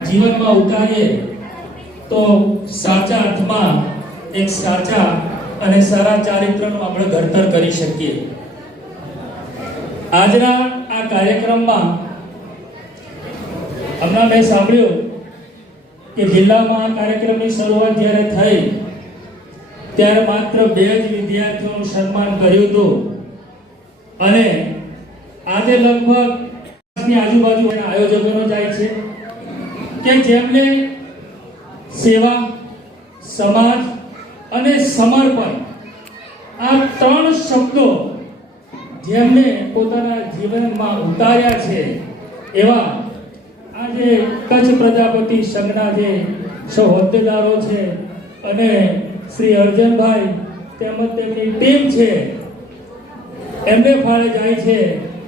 જીવનમાં ઉતારીએ તો સાચા અર્થમાં એક સાચા અને સારા ચારિત્રનું આપણે ઘડતર કરી શકીએ. આજના આ કાર્યક્રમમાં હમણાં મેં સાંભળ્યું કે જિલ્લામાં આ કાર્યક્રમની શરૂઆત જ્યારે થઈ ત્યારે માત્ર 2 જ વિદ્યાર્થીઓનું સન્માન કર્યું હતું અને આજે લગભગ ની આજુબાજુ આયોજકોનો જાય છે કે જેમને સેવા, સમાજ અને સમર્પણ આ 3 શબ્દો જેમને પોતાના જીવનમાં ઉતાર્યા છે એવા આજે કચ્છ પ્રજાપતિ સંઘના જે સૌ હોદ્દેદારો છે અને શ્રી અર્જનભાઈ તેમજ તેમની ટીમ છે એમને ફાળે જાય છે.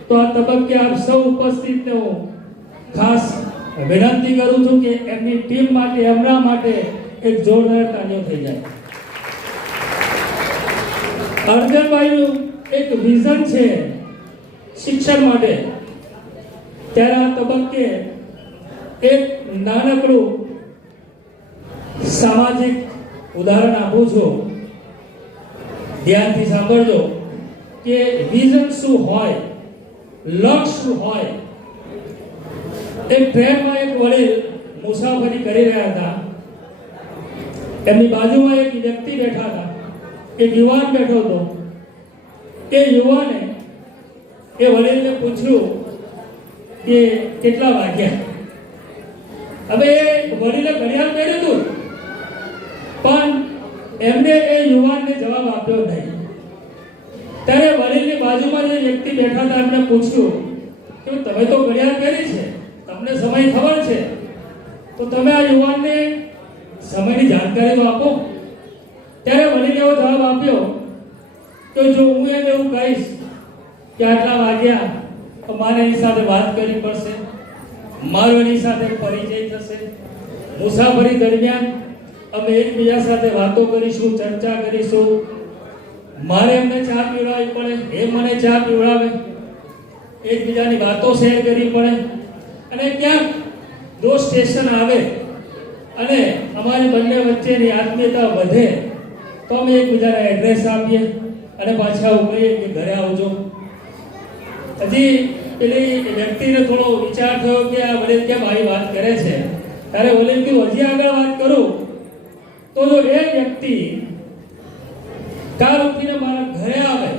તો આ તબક્કે આપ સૌ ઉપસ્થિતને હું ખાસ વિનંતી કરું છું કે એમની ટીમ માટે, એમના માટે એક જોરદાર તાળીઓ થઈ જાય. અર્જનભાઈનું એક વિઝન છે શિક્ષણ માટે. ત્યારે આ તબક્કે એક નાનકડું સામાજિક ઉદાહરણ આપું છું, ધ્યાનથી સાંભળજો કે વિઝન શું હોય, લક્ષ્ય શું હોય. એક ટ્રેનમાં એક વડીલ મુસાફરી કરી રહ્યા હતા. એમની બાજુમાં એક વ્યક્તિ બેઠા હતા, એક યુવાન બેઠો હતો. એ યુવાને એ વડીલને પૂછ્યું કે કેટલા વાગ્યા. હવે એ વડીલે ઘડિયાળ પહેર્યું હતું પણ એમને એ યુવાનને જવાબ આપ્યો નહીં. ત્યારે વડીલની બાજુમાં જે વ્યક્તિ બેઠા હતા એમને પૂછ્યું કે તમે તો ઘડિયાળ પહેરી છે, તમને સમય ખબર છે, તો તમે આ યુવાનને સમયની જાણકારી તો આપો. ત્યારે વડીલે એવો જવાબ આપ્યો કે જો હું એને એવું કહીશ કે આટલા વાગ્યા તો મારે એની સાથે વાત કરવી પડશે, મારો એની સાથે પરિચય થશે, મુસાફરી દરમિયાન અમે એકબીજા સાથે વાતો કરીશું, ચર્ચા કરીશું, મારે એમને ચા પીવડાવવી પડે, એ મને ચા પીવડાવે, એકબીજાની વાતો શેર કરવી પડે અને ક્યાંક જો સ્ટેશન આવે અને અમારી બંને વચ્ચેની આત્મીયતા વધે તો અમે એકબીજાને એડ્રેસ આપીએ અને પાછા કહીએ કે ઘરે આવજો. હજી પેલી વ્યક્તિને થોડો વિચાર થયો કે આ વડીલ કેમ આવી વાત કરે છે. ત્યારે વડીલ કીધું હજી આગળ વાત કરું તો જો એ વ્યક્તિ કાલ ઉઠીને મારા ઘરે આવે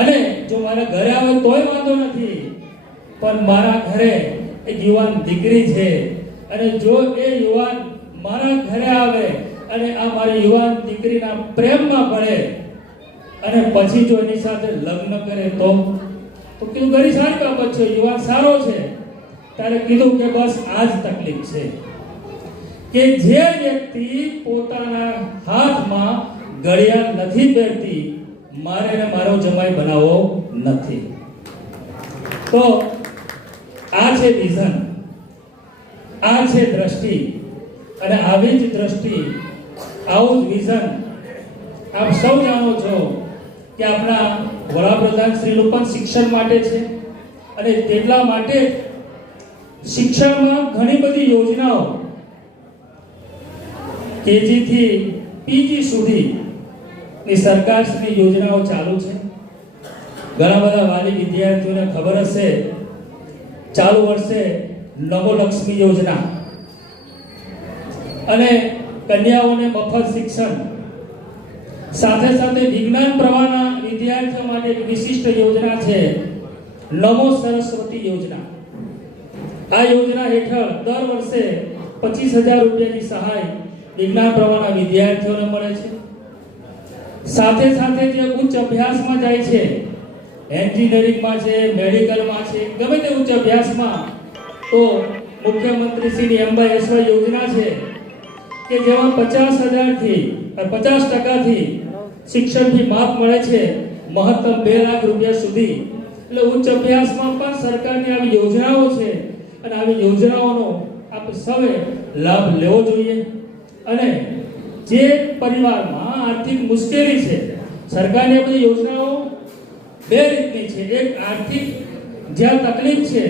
અને જો મારા ઘરે આવે તોય વાંધો નથી, પણ મારા ઘરે એક યુવાન દીકરી છે અને જો એ યુવાન મારા ઘરે આવે અને આ મારી યુવાન દીકરીના પ્રેમમાં પડે અને પછી જો એની સાથે લગ્ન કરે તો કીધું ઘણી સારી બાબત છે, યુવાન સારો છે. ત્યારે કીધું કે બસ આ જ તકલીફ છે કે જે વ્યક્તિ પોતાના હાથમાં ઘડિયાળ નથી પહેરતી મારે એને મારો જમાઈ બનાવવો નથી. તો આ છે વિઝન, આ છે દ્રષ્ટિ અને આવી જ દ્રષ્ટિ, આવું જ વિઝન આપ સૌ જાણો છો કે આપણા વડાપ્રધાન શ્રીનું પણ શિક્ષણ માટે છે અને તેટલા માટે શિક્ષણમાં ઘણી બધી યોજનાઓ કેજી થી પીજી સુધી ની સરકારની યોજનાઓ ચાલુ છે. ઘણા બધા વાલી વિદ્યાર્થીઓને ખબર હશે ચાલુ વર્ષે નવલક્ષ્મી યોજના અને કન્યાઓને મફત શિક્ષણ, સાથે સાથે વિજ્ઞાન પ્રવાહના વિદ્યાર્થીઓ માટે એક વિશિષ્ટ યોજના છે નમો સરસ્વતી યોજના. આ યોજના હેઠળ દર વર્ષે 25,000 રૂપિયાની સહાય વિજ્ઞાન પ્રવાહના વિદ્યાર્થીઓને મળે છે. સાથે સાથે જે ઉચ્ચ અભ્યાસમાં જાય છે, એન્જિનિયરિંગમાં છે, મેડિકલમાં છે, ગમે તે ઉચ્ચ અભ્યાસમાં, તો મુખ્યમંત્રીશ્રીની MYSY યોજના છે કે જેમાં 50,000 થી 50% શિક્ષણ ફી માફ મળે છે, મહત્તમ 2 લાખ રૂપિયા સુધી. એટલે ઉચ્ચ અભ્યાસમાં પણ સરકારની આવી યોજનાઓ છે અને આવી યોજનાઓનો આપ સૌએ લાભ લેવો જોઈએ. અને જે પરિવારમાં આર્થિક મુશ્કેલી છે, સરકારની બધી યોજનાઓ 2 રીતની છે. એક આર્થિક જ્યાં તકલીફ છે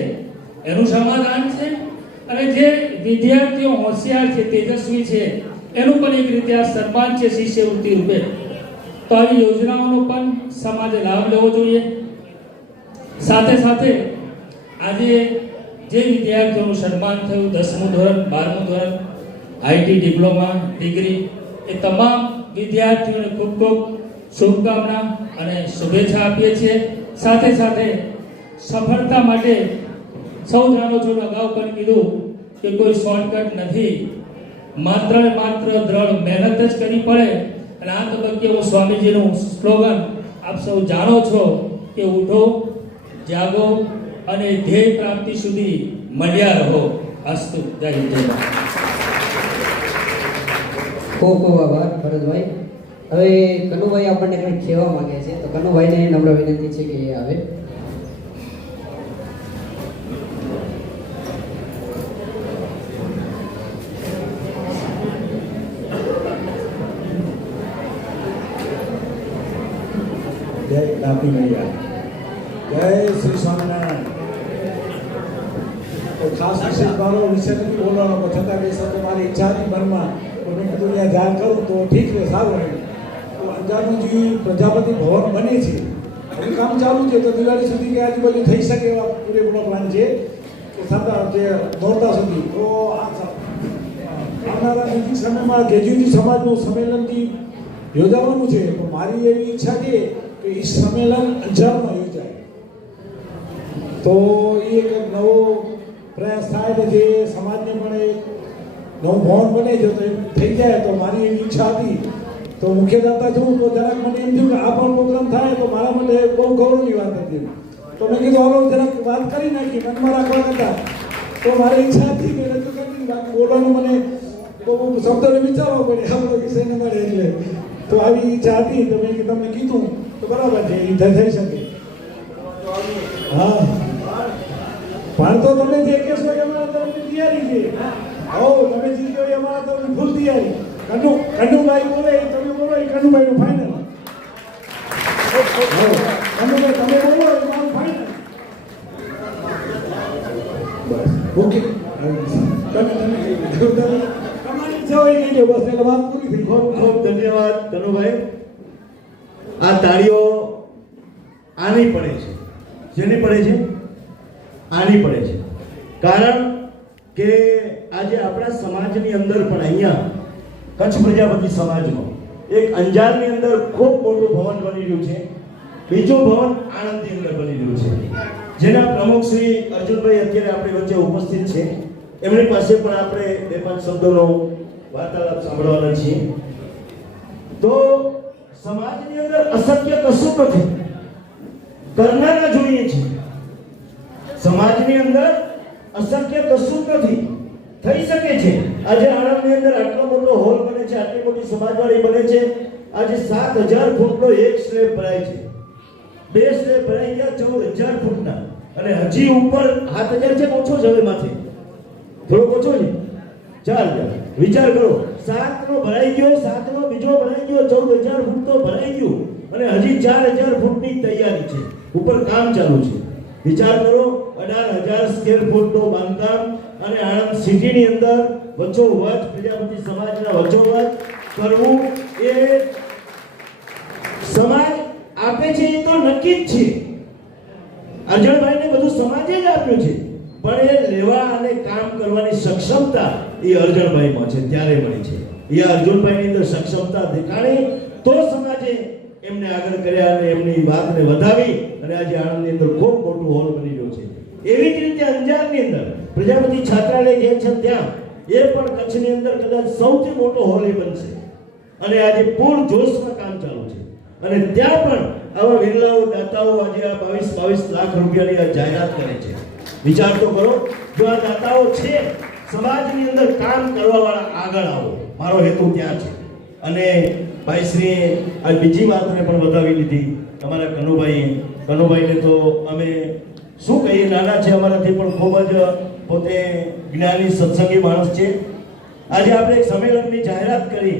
એનું સમાધાન છે અને જે વિદ્યાર્થીઓ હોશિયાર છે, તેજસ્વી છે, એનું પણ એક રીતે આ સન્માન છે શિષ્યવૃત્તિ રૂપે. તો આવી યોજનાઓનો પણ સમાજે લાભ લેવો જોઈએ. સાથે સાથે આજે જે વિદ્યાર્થીઓનું સન્માન થયું 10મું ધોરણ, 12મું ધોરણ, આઈટી, ડિપ્લોમા, ડિગ્રી, એ તમામ વિદ્યાર્થીઓને ખૂબ ખૂબ શુભકામના અને શુભેચ્છા આપીએ છીએ. સાથે સાથે સફળતા માટે સૌ જાણો છો, અગાઉ પણ કીધું કે કોઈ શોર્ટકટ નથી. માત્ર ને માત્ર દ્રઢ મહેનત જ કરવી પડે. અને આ તબક્કે હું સ્વામીજીનું સ્લોગન આપ સૌ જાણો છો કે ઉઠો, જાગો અને ધ્યેય પ્રાપ્તિ સુધી મળ્યા રહો. અસ્તુ. જય હિન્દ, જય ભારત. ખૂબ ખૂબ આભાર ભરતભાઈ. હવે કનુભાઈ આપણને કંઈક કહેવા માંગે છે, તો કનુભાઈને નમ્ર વિનંતી છે કે એ આવે. જય કાપી મૈયા, જય શ્રી સ્વામિનારાયણ. તો ખાસ વિશેષ મારો વિષય નથી બોલવાનો, પણ છતાં બે શબ્દો મારી ઈચ્છા હતી મનમાં, તો મેં કીધું ત્યાં જાણ કરું તો ઠીક રહે, સારું રહે. તો અંજારનું જે પ્રજાપતિ ભવન બને છે એનું કામ ચાલુ છે, તો દિવાળી સુધી કે આજુબાજુ થઈ શકે એવા પૂરેપૂરો પ્લાન છે કે સરદાર જે નોરતા સુધી. તો આવનારા નજીક સમયમાં ગ્રેજ્યુએટી સમાજનું સંમેલનથી યોજાવાનું છે. તો મારી એવી ઈચ્છા છે કે એ સંમેલન અંજારમાં યોજાય, તો એ એક નવો પ્રયાસ થાય ને જે સમાજને પણ એક નવું ભવન બને છે, તો એ થઈ જાય. તો મારી એવી ઈચ્છા હતી. તો મુખ્યદાતા છું તો જરાક મને એમ થયું કે આ પણ પ્રોગ્રામ થાય તો મારા માટે બહુ ગૌરવની વાત હતી. તો મેં કીધું હાલો જરાક વાત કરી નાખી, મનમાં રાખવા કરતા. તો મારી ઈચ્છા હતી મેં રજૂ કરી, બાકી બોલવાનું મને બહુ શબ્દોને વિચારવો પડે આપણો વિષય ન મળે એટલે. તો આવી ઈચ્છા હતી, તો મેં તમને કીધું તો બરાબર છે, એ થઈ શકે. હા, પણ તો તમે જે કહેશો એ અમારા તરફની તૈયારી છે. હો, તમે જીતો એ અમારા તરફની ફૂલ તૈયારી. કનુભાઈ બોલે તમે બોલો, એ કનુભાઈનું ફાઇનલ. કનુભાઈ તમે બોલો એ મારું ફાઇનલ. બસ ઓકે. તમારી ઈચ્છા હોય કે બસ એટલે વાત પૂરી થઈ. ખૂબ ખૂબ ધન્યવાદ કનુભાઈ. આ તાળીઓ આની પડે છે. જેની પડે છે? આની પડે છે. કારણ કે આજે આપણા સમાજની અંદર પણ અહીંયા કચ્છ પ્રજાપતિ સમાજમાં એક અંજારની અંદર ખૂબ મોટું ભવન બની રહ્યું છે. બીજું ભવન આણંદની અંદર બની રહ્યું છે, જેના પ્રમુખ શ્રી અર્જુનભાઈ અત્યારે આપણી વચ્ચે ઉપસ્થિત છે. એમની પાસે પણ આપણે બે પાંચ શબ્દોનો વાર્તાલાપ સાંભળવાના છીએ. તો સમાજની અંદર અસત્ય કશું નથી, કરનારા જોઈએ છે. સમાજની અંદર અસત્ય કશું નથી, થઈ શકે છે. આજે આણંદની અંદર આટલો મોટો હોલ બને છે, આટલી મોટી સમાજવાડી બને છે. આજે 7000 ફૂટનો એક સ્લેબ ભરાય છે, 2 સ્લેબ ભરાઈ ગયા 14000 ફૂટના, અને હજી ઉપર 7000 છે. ઓછો છે હવે માથે, થોડો ઓછો છે. 4000 વિચાર કરો, 7 નો ભરાઈ ગયો, 7 નો બીજો ભરાઈ ગયો, 14000 ફૂટ તો ભરાઈ ગયું, અને હજી 4000 ફૂટની તૈયારી છે, ઉપર કામ ચાલુ છે. વિચાર કરો, 18000 સ્ક્વેર ફૂટનું બાંધકામ, અને આણંદ સિટીની અંદર વચ્ચોવચ પ્રજાપતિ સમાજના વચ્ચોવચ કરવું એ સમાજ આપે છે, એ તો નક્કી જ છે. અર્જણભાઈને બધું સમાજે જ આપ્યું છે, પણ એ લેવા અને કામ કરવાની સક્ષમતા એ અર્જણભાઈમાં છે, ત્યારે મળી છે. એ અર્જુનભાઈની અંદર સક્ષમતા દેખાણી તો સમાજે એમને આગળ કર્યા અને એમની વાતને વધાવી, અને આજે આણંદની અંદર ખૂબ મોટું હોલ બની ગયો છે. એવી જ રીતે અંજારની અંદર પ્રજાપતિ છાત્રાલય જે છે ત્યાં એ પણ કચ્છની અંદર કદાચ સૌથી મોટો હોલ એ બનશે, અને આજે પૂર્ણ જોશમાં કામ ચાલુ છે. અને ત્યાં પણ આવા વિરલાઓ દાતાઓ આજે આ 22 લાખ રૂપિયાની આ જાહેરાત કરે છે. વિચાર તો કરો, જો આ દાતાઓ છે સમાજની અંદર કામ કરવાવાળા, આગળ આવો. મારો હેતુ ત્યાં છે. અને ભાઈશ્રીએ આ બીજી વાતને પણ વધાવી લીધી. અમારા કનુભાઈને તો અમે શું કહીએ, નાના છે અમારાથી, પણ ખૂબ જ પોતે જ્ઞાની સત્સંગી માણસ છે. આજે આપણે એક સંમેલનની જાહેરાત કરી,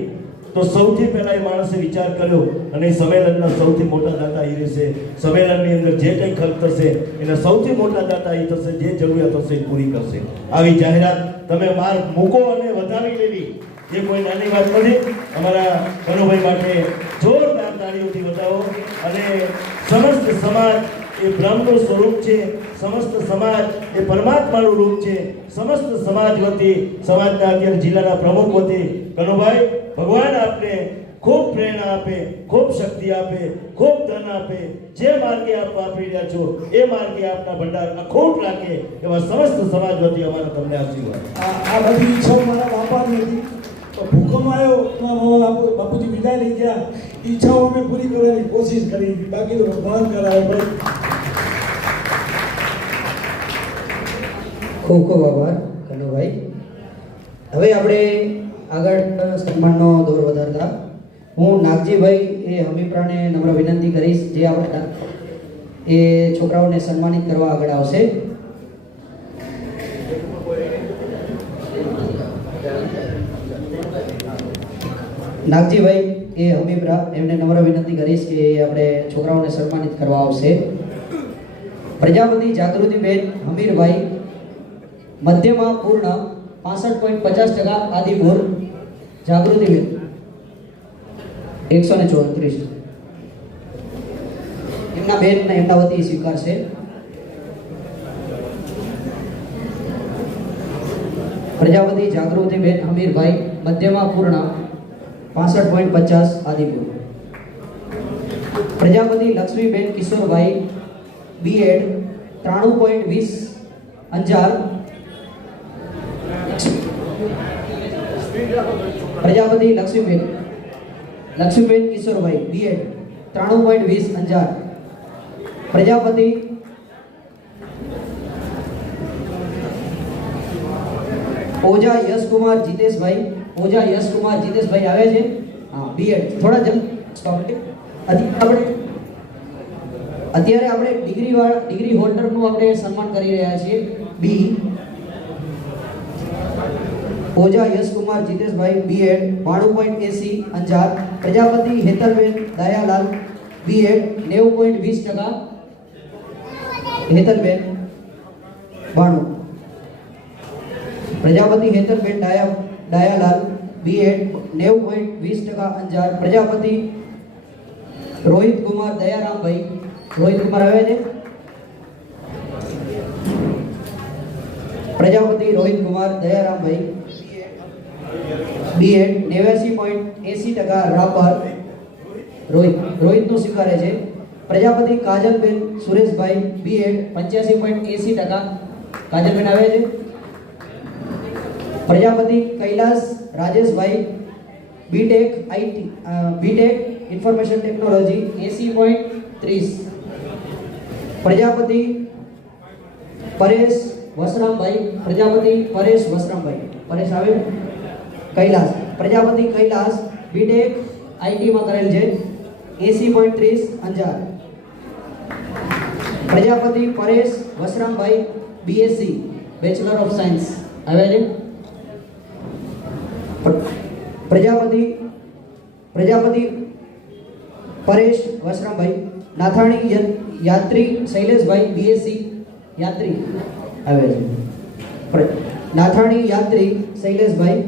તો સૌથી પહેલા એ માણસે વિચાર કર્યો અને સંમેલનના સૌથી મોટા દાતા એ રહેશે. સંમેલનની અંદર જે કંઈ ખર્ચ થશે એના સૌથી મોટા દાતા એ થશે, જે જરૂરિયાત હશે એ પૂરી કરશે. આવી જાહેરાત તમે બહાર મૂકો અને વધાવી લેવી એ કોઈ નાની વાત નથી. અમારા કનુભાઈ માટે જોરદાર તાળીઓથી વધાવો. અને સમસ્ત સમાજ એ બ્રહ્મનું સ્વરૂપ છે, સમસ્ત સમાજ એ પરમાત્માનું રૂપ છે. સમસ્ત સમાજ વતી, સમાજના અત્યારે જિલ્લાના પ્રમુખ વતી કનુભાઈ, ભગવાન આપને ખૂબ પ્રેરણા આપે, ખૂબ શક્તિ આપે, ખૂબ ધન આપે. જે માર્ગે આપ વાપરી રહ્યા છો એ માર્ગે આપના ભંડાર અખૂટ રાખે એવા સમસ્ત સમાજ વતી અમારા તમને આશીર્વાદ. આ બધી ઈચ્છાઓ મારા બાપાની હતી. તો ભૂકંપ આવ્યો બાપુજી વિદાય લઈ ગયા. ઈચ્છાઓ અમે પૂરી કરવાની કોશિશ કરી, બાકી તો ભગવાન કરાવે ભાઈ. ખૂબ ખૂબ આભાર કનુભાઈ. હવે આપણે આગળ સન્માનનો દોર વધારતા હું નાગજીભાઈ એ હમીપ્રાને નમ્ર વિનંતી કરીશ, જે આપણે એ છોકરાઓને સન્માનિત કરવા આગળ આવશે. નાગજીભાઈ એ હમીપ્રા, એમને નમ્ર વિનંતી કરીશ કે આપણે છોકરાઓને સન્માનિત કરવા આવશે. પ્રજાપતિ જાગૃતિબેન હમીરભાઈ, મધ્યમાં પૂર્ણ 65.50% આદિપુર. જાગૃતિબેન 134. એમના બેન એમના વતી સ્વીકારશે. પ્રજાપતિ જાગૃતિબેન હમીરભાઈ, મધ્યમાં પૂર્ણ 65.50 આદિપુર. પ્રજાપતિ લક્ષ્મીબેન કિશોરભાઈ, B.Ed 93.20 અંજાર. પ્રજાપતિ લક્ષ્મીબેન કિશોરભાઈ, B.Ed 93.20 અંજાર. પ્રજાપતિ ઓજા યશકુમાર જીતેશભાઈ, ઓજા યશકુમાર જીતેશભાઈ આવે છે? હા, B.Ed. થોડા જલ્દી સ્ટોપ. અત્યારે આપણે ડિગ્રી હોલ્ડરનું આપણે સન્માન કરી રહ્યા છીએ. બી ઓજા Yashkumar Jiteshbhai, B.Ed 92.80 Anjar. Prajapati Hetalben Dayalal, B.Ed 90.20%. Hetalben 92. Prajapati Hetalben Dayalal, B.Ed 90.20% Anjar. Prajapati Rohit Kumar દયારામભાઈ, Rohit Kumar આવે છે? પ્રજાપતિ રોહિત કુમાર દયારામભાઈ, B.Ed 89.80% રાપર. રોહિતનું સ્વીકારે છે. પ્રજાપતિ કાજલબેન સુરેશભાઈ, B.Ed 85.80%. કાજલબેન આવે છે? Prajapati Kailash Rajeshbhai, B.Tech information technology 80.30. Prajapati Paresh Vasrambhai, Prajapati Paresh Vasrambhai, Paresh આવે? કૈલાસ. પ્રજાપતિ કૈલાસ, B.Tech માં કરેલ છે, 80.30 Anjar. Prajapati Paresh Vasrambhai, BSc bachelor of science આવે છે. પ્રજાપતિ પરેશ વસરામભાઈ, નાથાણી યાત્રી શૈલેષભાઈ, BSc યાત્રી આવે છે. નાથાણી યાત્રી શૈલેષભાઈ.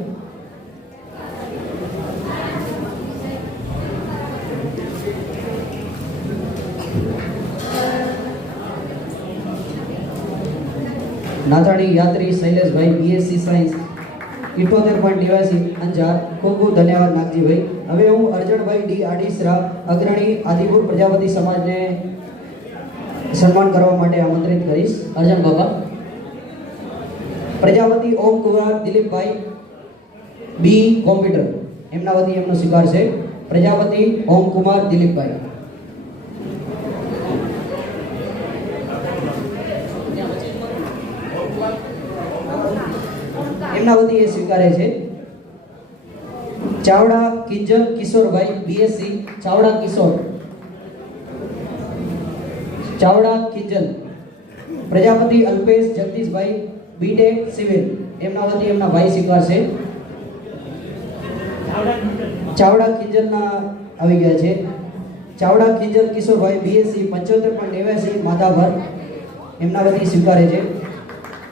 નાથાણી યાત્રી શૈલેષભાઈ, BSc સાયન્સ 78.82 અંજાર. ખૂબ ખૂબ ધન્યવાદ નાગજીભાઈ. હવે હું અર્જણભાઈ ડી આડીસરા, અગ્રણી આદિપુર પ્રજાપતિ સમાજને સન્માન કરવા માટે આમંત્રિત કરીશ. અર્જણ બાબા. પ્રજાપતિ ઓમ કુમાર દિલીપભાઈ, બી કોમ્પ્યુટર, એમના વતી એમનો સ્વીકાર છે. પ્રજાપતિ ઓમ કુમાર દિલીપભાઈ. એમના વતી એ સ્વીકારે છે. ચાવડા કિંજલ કિશોરભાઈ, BSc ચાવડા કિશોર, ચાવડા કિંજલ. પ્રજાપતિ અલ્પેશ જગદીશભાઈ, B.Tech સિવિલ, એમના વતી એમના ભાઈ સ્વીકાર છે. ચાવડા ખીજલના આવી ગયા છે. ચાવડા ખીજલ કિશોરભાઈ બીએસસી 75.89 માધાભર એમના વતી સ્વીકારે છે.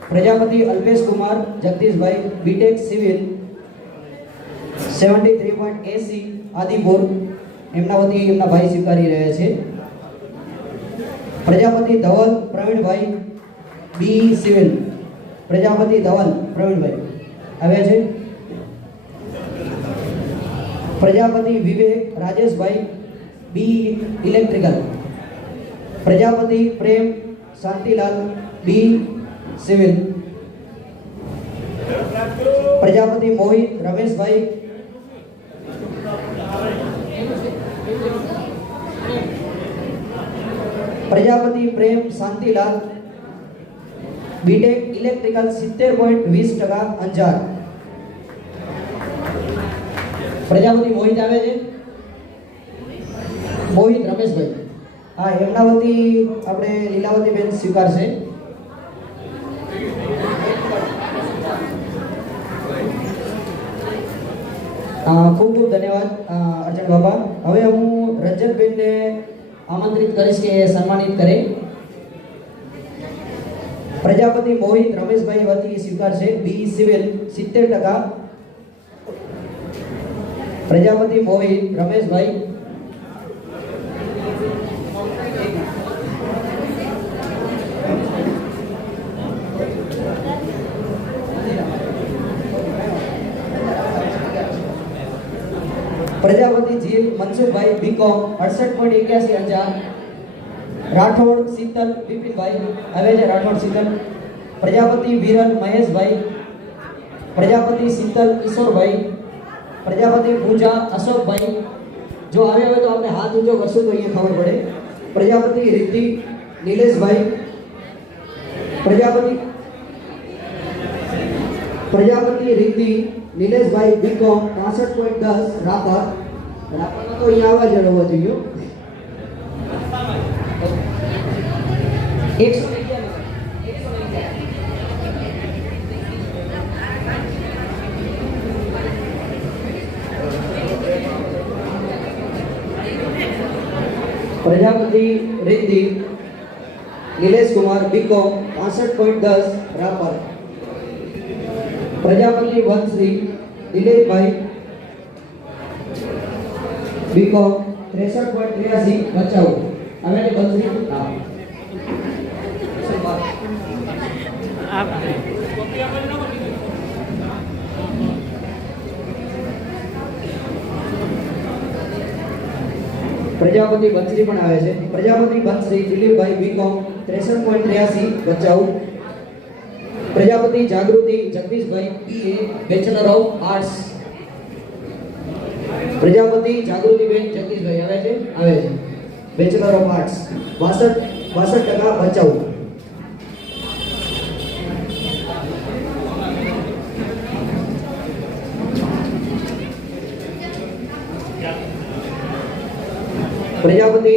પ્રજાપતિ અલ્પેશ કુમાર જગદીશભાઈ બીટેક સિવિલ 73.80 આદિપુર એમના વતી એમના ભાઈ સ્વીકારી રહ્યા છે. પ્રજાપતિ ધવલ પ્રવીણભાઈ બી સિવિલ પ્રજાપતિ ધવલ પ્રવીણભાઈ આવ્યા છે. પ્રજાપતિ વિવેક રાજેશભાઈ બી ઇલેક્ટ્રિકલ પ્રજાપતિ પ્રેમ શાંતિલાલ બી સિવિલ પ્રજાપતિ મોહિત રમેશભાઈ પ્રજાપતિ પ્રેમ શાંતિલાલ બીટેક ઇલેક્ટ્રિકલ 70.20% અંજાર. પ્રજાપતિ મોહિત આવે છે. મોહિત રમેશભાઈ હા એમના વતી આપણે લીલાવતી બેન સ્વીકારશે. ખૂબ ખૂબ ધન્યવાદ અર્જણ બાપા. હવે હું રંજનબેનને આમંત્રિત કરીશ કે સન્માનિત કરે. પ્રજાપતિ મોહિત રમેશભાઈ વતી સ્વીકારશે બી સિવિલ 70%. પ્રજાપતિ મોહિત રમેશભાઈ પ્રજાપતિ જીલ મનસુખભાઈ બીકોમ 68.81 અંજાર. રાઠોડ શીતલ વિપિનભાઈ આવે છે. રાઠોડ શીતલ. પ્રજાપતિ વિરલ મહેશભાઈ પ્રજાપતિ શીતલ કિશોરભાઈ પ્રજાપતિ પૂજા અશોકભાઈ જો આવે હોય તો આપણે હાથ ઊંચો કરશું તો અહીંયા ખબર પડે. પ્રજાપતિ રિદ્ધિ નિલેશભાઈ પ્રજાપતિ રિદ્ધિ નિલેશભાઈ બીકોમ 65.10 રાપર. રાપરમાં તો અહીંયા આવવા જ હોવો જોઈએ. 111 પ્રજાપતિ રિદ્ધિ નિલેશ કુમાર બીકોમ 65.10 રાપર. પ્રજાપતિ વંશરી દિલીપભાઈ બીકોમ 63.83 ભચાઉ આવે છે. વંશરી પ્રજાપતિ બંસરી પણ આવે છે. Prajapati Bansari Dilipbhai B Com 63.83 Bhachau. Prajapati Jagruti Jagdishbhai BA bachelor of arts. Prajapati Jagrutiben Jagdishbhai આવે છે. Bachelor of arts 62% Bhachau. Prajapati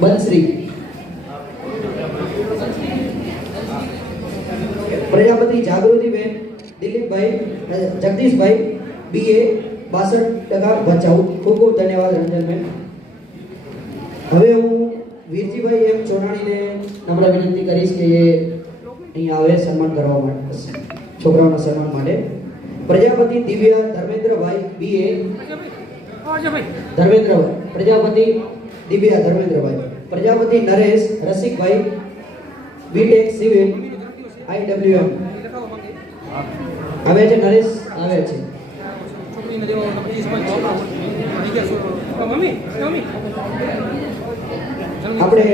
Bansari Prajapati Jagrutiben Dilipbhai Jagdishbhai BA 62% Bhachau. ખૂબ ખૂબ ધન્યવાદ રંજનબેન. હવે હું વીરજીભાઈ એમ ચોરાણીને નમ્ર વિનંતી કરીશ કે એ અહીંયા આવે સન્માન કરવા માટે છોકરાઓના સન્માન માટે. Prajapati Divya Dharmendrabhai BA Dharmendrabhai Prajapati Divya Dharmendrabhai. Prajapati Naresh Rasikbhai BTech civil IWM આવે છે. નરેશ આવે છે. આપણે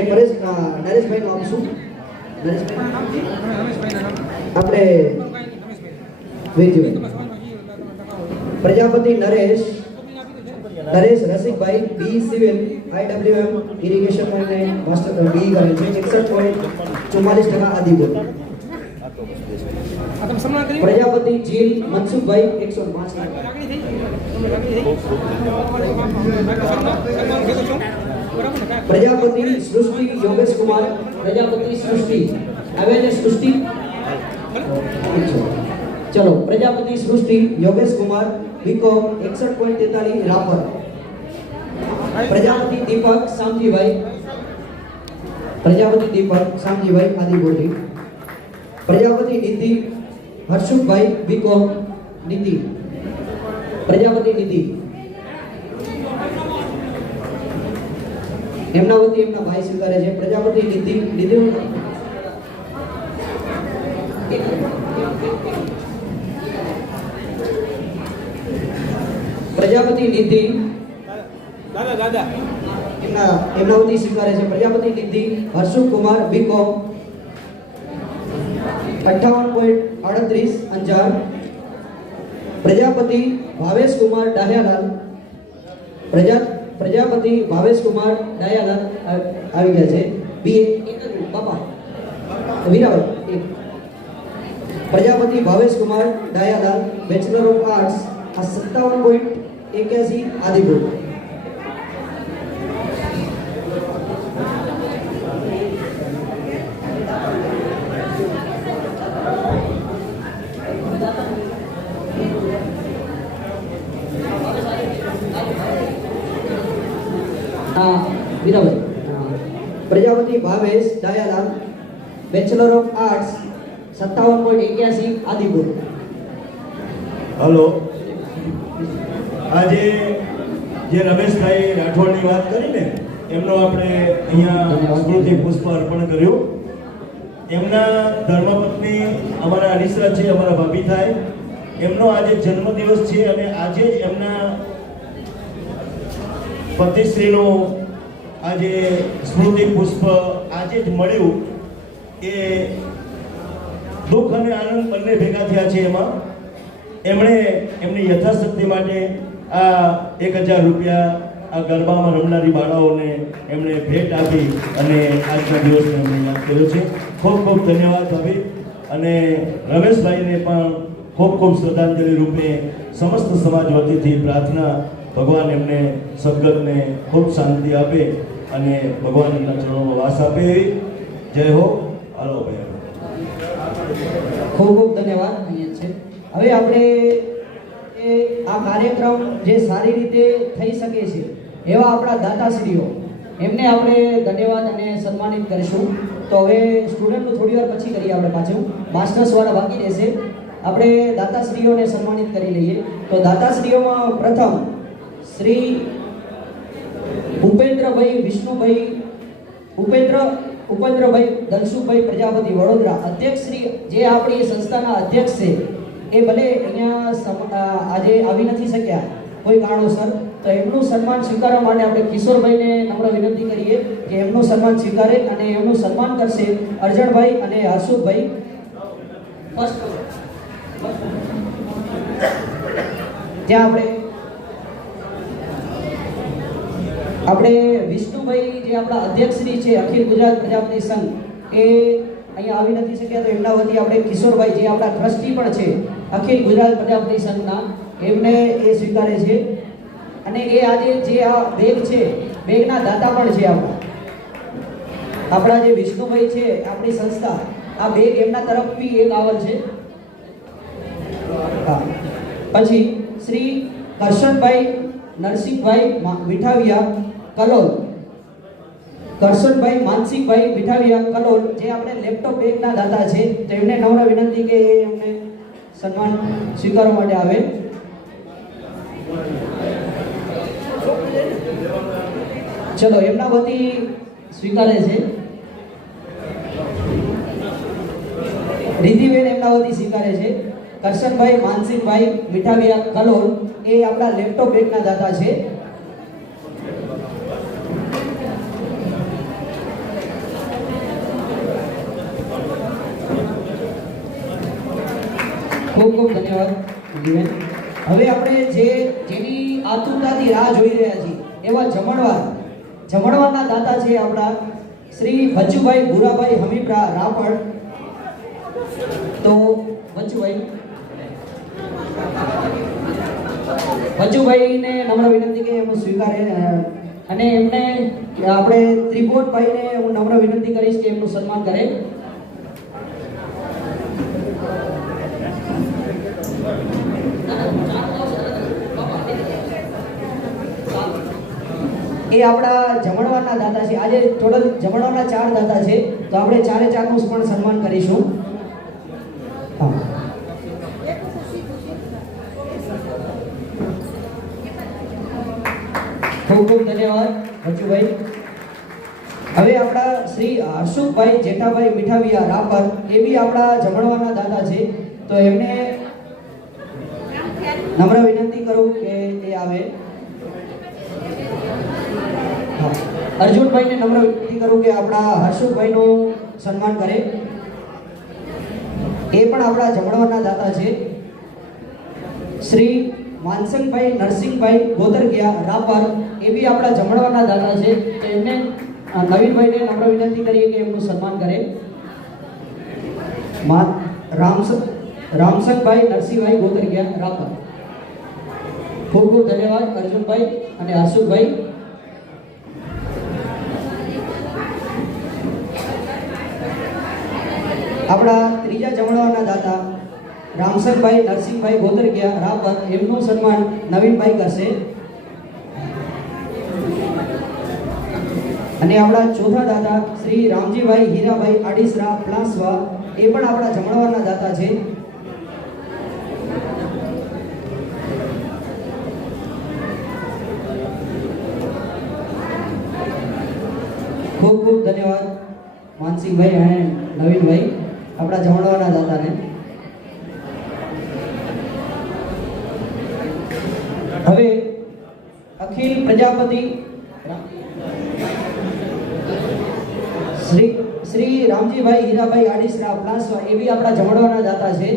નરેશભાઈ નું આપશું. આપણે પ્રજાપતિ નરેશ રસિકભાઈ બી સિવિલ IWM ઇરિગેશન અને માસ્ટર બી કરે છે. 61.44% આદિપુર. પ્રજાપતિ જીલ મનસુખભાઈ 105. પ્રજાપતિ સૃષ્ટિ યોગેશ કુમાર પ્રજાપતિ સૃષ્ટિ આવે છે. સૃષ્ટિ ચલો પ્રજાપતિ સૃષ્ટિ યોગેશ કુમાર બીકોમ 61.43 રાપર. પ્રજાપતિ દીપક શામજીભાઈ આદિપુરથી. પ્રજાપતિ નિધિ હર્ષુભાઈ બીકોમ નીતિ. પ્રજાપતિ નિધિ એમના વતી એમના ભાઈ સ્વીકારે છે. પ્રજાપતિ નિધિ પ્રજાપતિ નિધિ એમના વતી સ્વીકારે છે. પ્રજાપતિ નિધિ હર્ષુકુમાર બીકોમ 58.38 અંજાર. પ્રજાપતિ ભાવેશકુમાર ડાયાલાલ પ્રજાપતિ ભાવેશકુમાર ડાયાલાલ આવી ગયા છે. બીએ બાપા Virabhai. Prajapati Bhaveshkumar Dayalal bachelor of arts 57.81 Adipur. Prajapati Bhavesh Dayalal bachelor of arts 57.81 Adipur. Hello, આજે જે રમેશભાઈ રાઠોડની વાત કરી ને એમનો આપણે અહીંયા સ્મૃતિ પુષ્પ અર્પણ કર્યું. એમના ધર્મપત્ની અમારા અનિસરા છે, અમારા ભાભી થાય. એમનો આજે જન્મદિવસ છે અને આજે જ એમના પતિશ્રીનો આજે સ્મૃતિ પુષ્પ આજે જ મળ્યું. એ દુઃખ અને આનંદ બંને ભેગા થયા છે. એમાં એમણે એમની યથાશક્તિ માટે આ 1000 રૂપિયા આ ગરબામાં રમનારી બાળાઓને એમણે ભેટ આપી અને આજના દિવસને એમણે યાદ કર્યો છે. ખૂબ ખૂબ ધન્યવાદ ભાભી. અને રમેશભાઈને પણ ખૂબ ખૂબ શ્રદ્ધાંજલિ રૂપે સમસ્ત સમાજ વતીથી પ્રાર્થના, ભગવાન એમને સદગતને ખૂબ શાંતિ આપે અને ભગવાન એમના ચરણોમાં વાસ આપે. જય હો. હાલો ભાઈ. ખૂબ ખૂબ ધન્યવાદ. અહીંયા છે હવે આપણે આ કાર્યક્રમ જે સારી રીતે થઈ શકે છે એવા આપણા દાતાશ્રીઓ એમને આપણે ધન્યવાદ અને સન્માનિત કરીશું. તો હવે સ્ટુડન્ટનું થોડી વાર પછી કરીએ આપણે પાછું. માસ્ટર્સ વાળા બાકી રહેશે. આપણે દાતાશ્રીઓને સન્માનિત કરી લઈએ. તો દાતાશ્રીઓમાં પ્રથમ શ્રી ઉપેન્દ્રભાઈ ધનસુખભાઈ પ્રજાપતિ વડોદરા અધ્યક્ષ શ્રી, જે આપણી સંસ્થાના અધ્યક્ષ છે. એ ભલે અહીંયા આજે આવી નથી શક્યા કોઈ કારણોસર, તો એમનું સન્માન સ્વીકારવા માટે આપણે કિશોરભાઈને નમ્ર વિનંતી કરીએ કે એમનું સન્માન સ્વીકારે અને એમનું સન્માન કરશે અર્જણભાઈ અને હર્ષુભાઈ. ત્યાં આપણે વિષ્ણુભાઈ જે આપણા અધ્યક્ષશ્રી છે અખિલ ગુજરાત પ્રજાપતિ સંઘ, એ અહીંયા આવી નથી શક્યા, તો એમના વતી આપણે કિશોરભાઈ જે આપણા ટ્રસ્ટી પણ છે અખિલ ગુજરાત પ્રજાપતિ સંઘના, એમને એ સ્વીકારે છે. અને એ આજે જે આ બેગ છે બેગના દાતા પણ છે. આપણા જે વિષ્ણુભાઈ છે આપણી સંસ્થા, આ બેગ એમના તરફથી એક આવલ છે. પછી શ્રી કરશનભાઈ નરસિંહભાઈ મીઠાવિયા કલોલ, કરશનભાઈ માનસિંહભાઈ મીઠાવિયા કલોલ, જે આપણે લેપટોપ બેગના દાતા છે, તો એમને નમ્ર વિનંતી કે એમને સન્માન સ્વીકારવા માટે આવે. ચલો, એમના વતી સ્વીકારે છે. રીતિબેન એમના વતી સ્વીકારે છે. કરશનભાઈ માનસિંહભાઈ મીઠાવિયા કલોલ એ આપણા લેપટોપ બેગના દાતા છે. ખૂબ ખૂબ ધન્યવાદ. હવે આપણે જેની આતુરતાથી રાહ જોઈ રહ્યા છીએ એવા જમણવારના દાતા છે આપણા શ્રી વચુભાઈ ભુરાભાઈ હમીર રાપડ. તો વચુભાઈને નમ્ર વિનંતી કે એમનું સ્વીકારે અને એમને આપણે ત્રિભુવનભાઈને હું નમ્ર વિનંતી કરીશ કે એમનું સન્માન કરે. એ આપણા જમણવારના દાતા છે. આજે ટોટલ જમણવારના 4 દાતા છે, તો આપણે 4 નું પણ સન્માન કરીશું. હા, ખૂબ ખૂબ ધન્યવાદ બચુભાઈ. હવે આપણા શ્રી હર્ષુભાઈ જેઠાભાઈ મીઠાવિયા રાપર, એ બી આપણા જમણવારના દાતા છે, તો એમને નમ્ર વિનંતી કરું કે એ આવે. હા, અર્જુનભાઈને નમ્ર વિનંતી કરું કે આપણા હર્ષુભાઈનું સન્માન કરે. એ પણ આપણા જમણવારના દાતા છે. શ્રી માનસંગભાઈ નરસિંહભાઈ ગોતરગિયા રાપર, એ બી આપણા જમણવારના દાતા છે, તો એમને નવીનભાઈને નમ્ર વિનંતી કરીએ કે એમનું સન્માન કરે. રામસંગભાઈ નરસિંહભાઈ ગોતરગિયા રાપર. ખૂબ ખૂબ ધન્યવાદ અર્જુનભાઈ અને હર્ષુભાઈ. આપણા ત્રીજા જમણવારના દાતા રામસંગભાઈ નરસિંહભાઈ ગોતરગિયા રાપર, એમનું સન્માન નવીનભાઈ કરશે. અને આપણા ચોથા દાતા શ્રી રામજીભાઈ હીરાભાઈ આડીસરા પ્લાસવા, એ પણ આપણા જમણવારના દાતા છે. ખૂબ ખૂબ ધન્યવાદ માનસિંહભાઈ અને નવીનભાઈ, આપણા જમણવારના દાતાને. હવે અખિલ પ્રજાપતિ શ્રી રામજીભાઈ હીરાભાઈ આડીસરા પ્લાસવા, એ બી આપણા જમણવારના દાતા છે.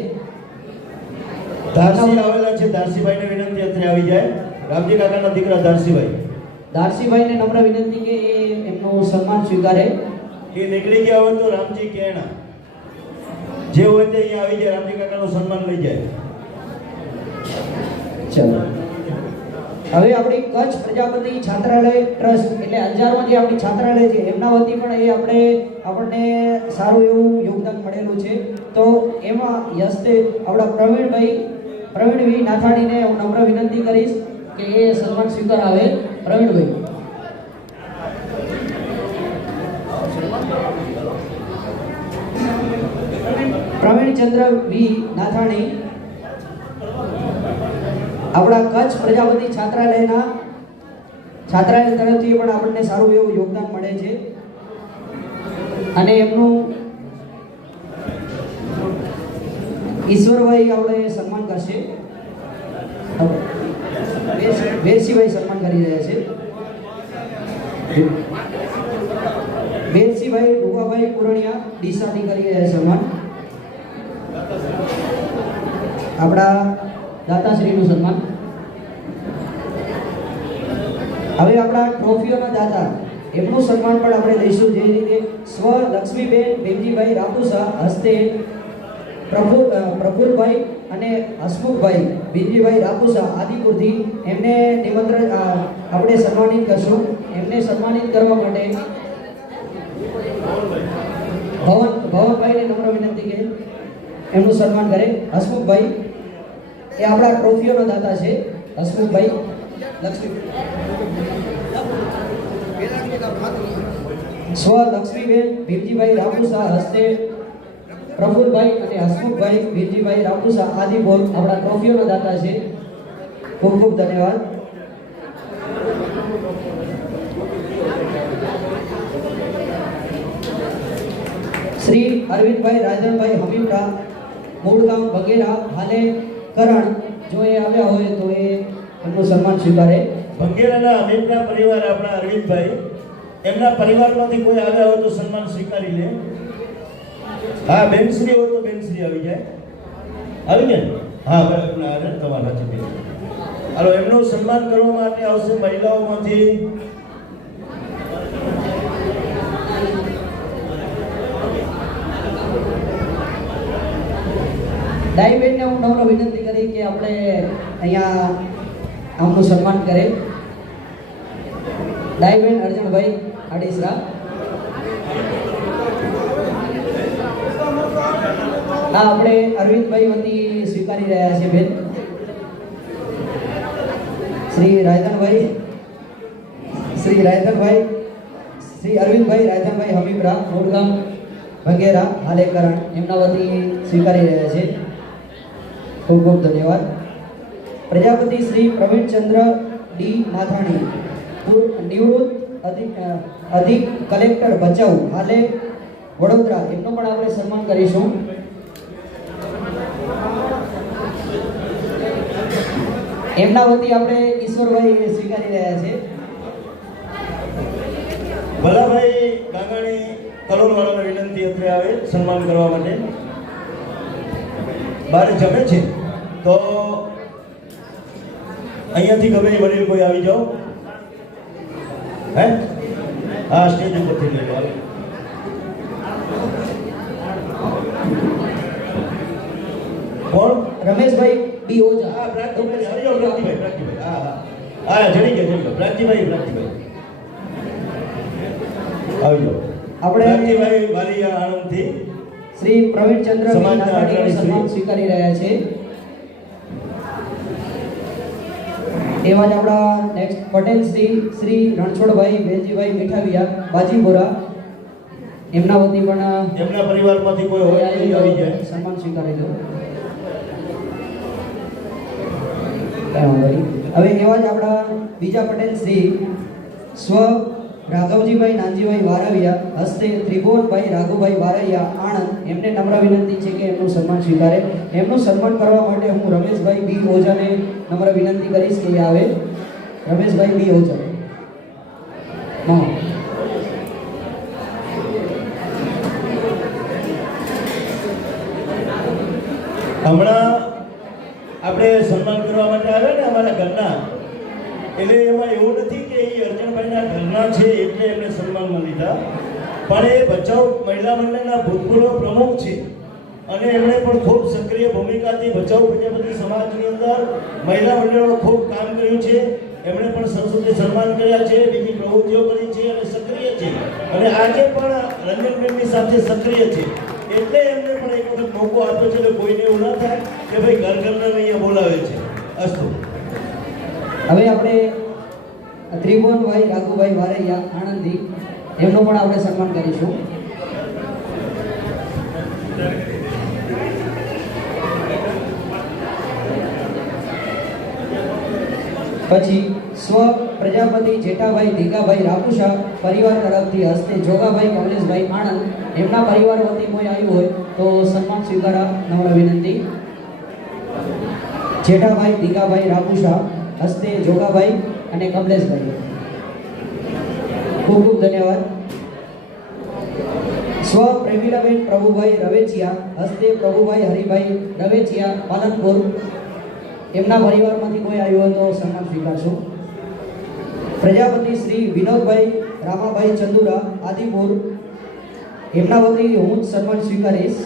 દારસી આવેલા છે, દારસીભાઈને વિનંતી અત્રે આવી જાય. રામજી કાકાના દીકરા દારસીભાઈ. દારસીભાઈને નમ્ર વિનંતી કે એ એમનું સન્માન સ્વીકારે. એ નીકળી ગયા હોય તો રામજી કેણા જે હોય તે અહીંયા આવી જાય, રામજી કાકાનું સન્માન લઈ જાય. ચલો, હવે આપણી કચ્છ પ્રજાપતિ છાત્રાલય ટ્રસ્ટ, એટલે અંજારમાં જે આપણી છાત્રાલય છે, એમના વતી પણ એ આપણને સારું એવું યોગદાન મળેલું છે. તો એમાં યસ્તે આપણા પ્રવીણભાઈ નાથાણીને હું નમ્ર વિનંતી કરીશ કે એ સન્માન સ્વીકાર આવે. પ્રવીણભાઈ. પ્રવીણચંદ્ર વી નાથાણી આપણા કચ્છ પ્રજાપતિ છાત્રાલય તરફથી પણ આપણને સારું એવું યોગદાન મળે છે. અને એમનું ઈશ્વરભાઈ આપણે સન્માન કરશે. વેરસીભાઈ સન્માન કરી રહ્યા છે. વેરસીભાઈ ભુવાભાઈ પુરણિયા ડીસાથી કરી રહ્યા છે સન્માન. આપણા દાતાશ્રીનું સન્માન. હવે આપણા ટ્રોફીઓના દાતા, એમનું સન્માન પણ આપણે લઈશું. જે રીતે સ્વ લક્ષ્મીબેન ભીમજીભાઈ રાપુસા હસ્તે પ્રફુલભાઈ અને હસમુખભાઈ ભીમજીભાઈ રાપુસા આદિપુરથી, એમને નિમંત્રણ આપણે સન્માનિત કરશું. એમને સન્માનિત કરવા માટે ભવનભાઈને નમ્ર વિનંતી કે એમનું સન્માન કરે. હસમુખભાઈ એ આપણા ટ્રોફીઓના દાતા છે. હસમુખભાઈ સ્વ લક્ષ્મીબેન ભીમજીભાઈ રાપુસા હસ્તે પ્રફુલભાઈ અને હસમુખભાઈ ભીમજીભાઈ રાપુસા આદિપુર, આપણા ટ્રોફીઓના દાતા છે. ખૂબ ખૂબ ધન્યવાદ. શ્રી અરવિંદભાઈ રાજનભાઈ હમીમરા, મૂળ ગામ બગેરા, હાલે કરણ, જો એ આવ્યા હોય તો એ એમનું સન્માન સ્વીકારે. ભંગેરાના હમીમરા પરિવાર, આપણા અરવિંદભાઈ, એમના પરિવારમાંથી કોઈ આવ્યા હોય તો સન્માન સ્વીકારી લે. હા, બેનશ્રી હોય તો બેનશ્રી આવી જાય. આવી જાય. હા, તમારા છે બેન. હાલો, એમનું સન્માન કરવા માટે આવશે મહિલાઓમાંથી. ડાઈબેનને હું નમ્ર વિનંતી કરી કે આપણે અહીંયા આમનું સન્માન કરે. ડાઈબેન અર્જુનભાઈ આડીસરા. હા, આપણે અરવિંદભાઈ વતી સ્વીકારી રહ્યા છે બેન. શ્રી રાયધનભાઈ શ્રી રાયધનભાઈ, શ્રી અરવિંદભાઈ રાયધનભાઈ હમીપરા મોડગામ વગેરે હાલેકરણ એમના વતી સ્વીકારી રહ્યા છે. ખૂબ ખૂબ ધન્યવાદ. પ્રજાપતિ શ્રી પ્રવીણચંદ્ર ડી નાથાણી નિવૃત્ત અધિક કલેક્ટર ભચાઉ હાલે વડોદરા એમનું પણ આપણે સન્માન કરીશું. એમના વતી આપણે ઈશ્વરભાઈ સ્વીકારી રહ્યા છે. ભલાભાઈ ગાંગાણી કલોલવાળાને વિનંતી અત્રે આવે સન્માન કરવા માટે. બહાર જમે છે તો અહીંયાથી ગમે એ વડીલ કોઈ આવી જાઓ. હે હા, સ્ટેજ ઉપરથી લઈ લો. કોણ? રમેશભાઈ બી ઓઝા. હા, પ્રાંતિભાઈ. આવી જાઓ પ્રાંતિભાઈ. પ્રાંતિભાઈ હા હા હા, જડી ગયા. પ્રાંતિભાઈ આવી જાઓ. આપણે પ્રાંતિભાઈ વાલિયા આણંદથી શ્રી પ્રવીણચંદ્ર નાથાણીનું સન્માન સ્વીકારી રહ્યા છે. એવા જ આપણા નેક્સ્ટ પટેલ શ્રી રણછોડભાઈ વેલજીભાઈ મીઠાવિયા બાજીપુરા એમના વતી પણ એમના પરિવારમાંથી કોઈ હોય તો આવી જાય. સન્માન સ્વીકારી દો. હવે એવા જ આપણા બીજા પટેલ શ્રી સ્વ રાઘવજીભાઈ નાનજીભાઈ વારાવિયા હસ્તે ત્રિભુવનભાઈ રાઘુભાઈ વારૈયા આણંદ એમને નમ્ર વિનંતી છે કે એમનું સન્માન સ્વીકારે. એમનું સન્માન કરવા માટે હું રમેશભાઈ બી ઓઝાને નમ્ર વિનંતી કરીશ કે એ આવે. રમેશભાઈ બી ઓઝા. હા, હમણાં આપણે સન્માન કરવા માટે આવ્યા ને અમારા ઘરના, એટલે એમાં એવું નથી કે એ અર્જણભાઈના ઘરના છે એટલે એમને સન્માનમાં લીધા, પણ એ ભચાઉ મહિલા મંડળના ભૂતપૂર્વ પ્રમુખ છે અને એમણે પણ ખૂબ સક્રિય ભૂમિકાથી ભચાઉ પ્રજાપતિ સમાજની અંદર મહિલા મંડળો ખૂબ કામ કર્યું છે. એમણે પણ સંસદે સન્માન કર્યા છે, બીજી પ્રવૃત્તિઓ કરી છે અને સક્રિય છે અને આજે પણ રંજનબેનની સાથે સક્રિય છે. એટલે એમને પણ એક વખત મોકો આપ્યો છે. એટલે કોઈને એવું ના થાય કે ભાઈ ઘરના અહીંયા બોલાવે છે. અસ્તુ. હવે આપણે ત્રિભુવનભાઈ રાઘુભાઈ વારૈયા આણંદી એમનું પણ આપણે સન્માન કરીશું. પછી સ્વ પ્રજાપતિ જેઠાભાઈ દીગાભાઈ રાપુશા પરિવાર તરફથી હસ્તે જોગાભાઈ કમલેશભાઈ આણંદ એમના પરિવાર વતી કોઈ આવ્યું હોય તો સન્માન સ્વીકારવા નમ્ર વિનંતી. જેઠાભાઈ દીગાભાઈ રાપુશા હસ્તે જોગાભાઈ અને કમલેશભાઈ. ખૂબ ખૂબ ધન્યવાદ. સ્વ પ્રેમીલાબેન પ્રભુભાઈ રવેચિયા હસ્તે પ્રભુભાઈ હરિભાઈ રવેચિયા પાલનપુર એમના પરિવારમાંથી કોઈ આવ્યું હોય તો સન્માન સ્વીકારશું. પ્રજાપતિ શ્રી વિનોદભાઈ રામાભાઈ ચંદુરા આદિપુર એમના વતી હું જ સન્માન સ્વીકારીશ.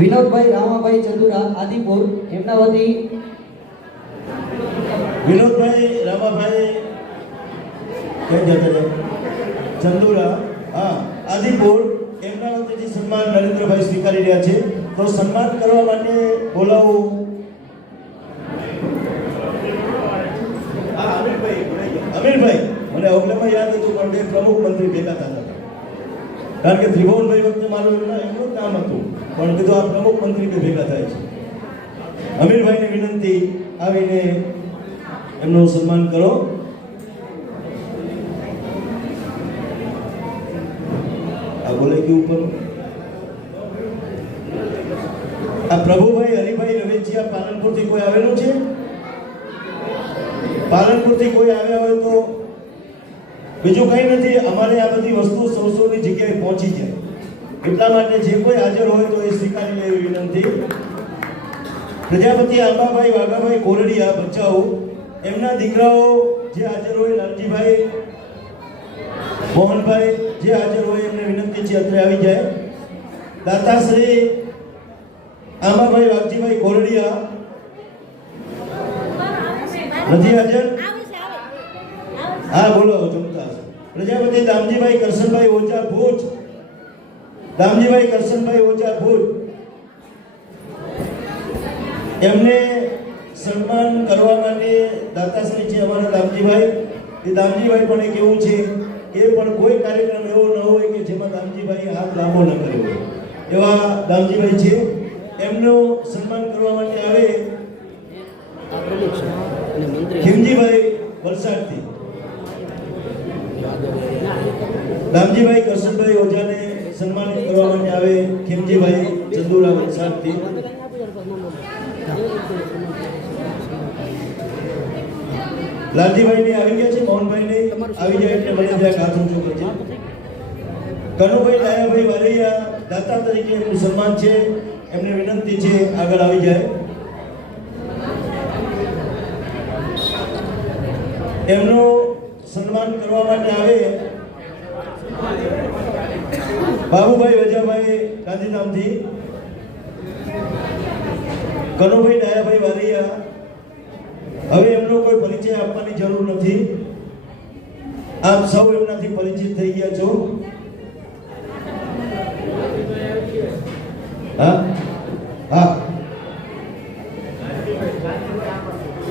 વિનોદભાઈ રામાભાઈ ચંદુરા આદિપુર એમના વતી વિનોદભાઈ રામાભાઈ કઈ જતા ચંદુરા હા આદિપુર એમના વતીથી સન્માન નરેન્દ્રભાઈ સ્વીકારી રહ્યા છે. તો સન્માન કરવા માટે બોલાવું. હા, અમીરભાઈ મને અવગલામાં યાદ હતું પણ બે પ્રમુખ મંત્રી ભેગા થતા હતા, કારણ કે ત્રિભુવનભાઈ વખતે મારું એમનું કામ હતું પણ કીધું આ પ્રમુખ મંત્રી બે ભેગા થાય છે. અમીરભાઈને વિનંતી આવીને એમનું સન્માન કરો. આ બોલે કે ઉપર આ પ્રભુભાઈ હરિભાઈ રવેચિયા પાલનપુરથી કોઈ આવેલું છે? પાલનપુરથી કોઈ આવ્યા હોય તો બીજું કંઈ નથી, અમારે આ બધી વસ્તુ સૌની જગ્યાએ પહોંચી જાય એટલા માટે જે કોઈ હાજર હોય તો એ સ્વીકારી લે એવી વિનંતી. પ્રજાપતિ આંબાભાઈ વાઘાભાઈ કોરડિયા ભચાઉ એમના દીકરાઓ જે હાજર હોય લાલજીભાઈ મોહનભાઈ જે હાજર હોય એમને વિનંતી છે અત્રે આવી જાય. દાતાશ્રી આંબાભાઈ વાઘજીભાઈ કોરડિયા નથી હાજર? હા બોલો જમતા. પ્રજાપતિ દામજીભાઈ કરશનભાઈ ઓઝા ભુજ દામજીભાઈ કરશનભાઈ ઓઝા ભુજ એમને સન્માન કરવા માટે દાતાશ્રી છે અમારા દામજીભાઈ. એ દામજીભાઈ પણ એક એવું છે કે પણ કોઈ કાર્યક્રમ એવો ન હોય કે જેમાં દામજીભાઈ હાથ લાંબો ન કર્યો હોય. એવા દામજીભાઈ છે. એમનું સન્માન કરવા માટે આવે ખીમજીભાઈ વલસાડથી. દામજીભાઈ કરશનભાઈ ઓઝાને સન્માનિત કરવા માટે આવે ખીમજીભાઈ ચંદુરા વલસાડથી. લાલજીભાઈ ને આવી ગયા છે, મોહનભાઈ ને આવી જાય એટલે મને ત્યાં હાથ ઊંચો કરજે. કનુભાઈ ડાયાભાઈ વારૈયા દાતા તરીકે એમનું સન્માન છે. એમને વિનંતી છે આગળ આવી જાય. એમનું સન્માન કરવા માટે આવે બાબુભાઈ વજાભાઈ ગાંધીધામથી. કનુભાઈ ડાયાભાઈ વારૈયા. હવે એમનો કોઈ પરિચય આપવાની જરૂર નથી. આપ સૌ એમનાથી પરિચિત થઈ ગયા છો. હા હા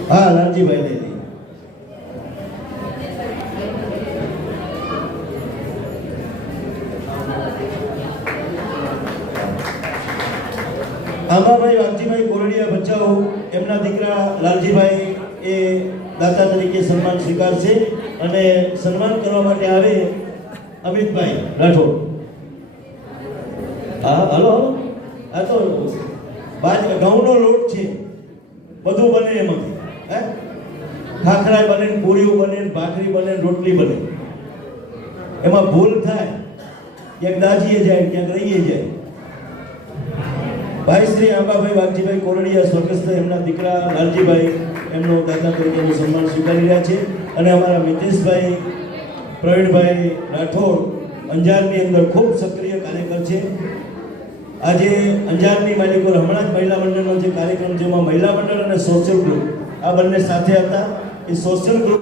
હા લાલજીભાઈ ને આંબાભાઈ વાઘજીભાઈ કોરડિયા ભચાઉ. એમના દીકરા લાલજીભાઈ એ દાતા તરીકે સન્માન સ્વીકારશે અને સન્માન કરવા માટે આવે અમિતભાઈ રાઠોડ. હા હાલો હાલો. આ તો ઘઉંનો લોટ છે, બધું બને એમાંથી. હે ખાખરા બને, પૂરીઓ બને, ભાખરી બને, રોટલી બને. એમાં ભૂલ થાય, ક્યાંક દાજીએ જાય, ક્યાંક રહીએ જાય. ભાઈ શ્રી આંબાભાઈ વાઘજીભાઈ કોરડિયા સ્વર્ગસ્થ એમના દીકરા લાલજીભાઈ એમનો દાતા તરીકેનું સન્માન સ્વીકારી રહ્યા છે. અને અમારા મિતેશભાઈ પ્રવીણભાઈ રાઠોડ અંજારની અંદર ખૂબ સક્રિય કાર્યકર છે. આજે અંજારની માલિકો હમણાં જ મહિલા મંડળનો જે કાર્યક્રમ જેમાં મહિલા મંડળ અને સોશિયલ ગ્રુપ આ બંને સાથે હતા. એ સોશિયલ ગ્રુપ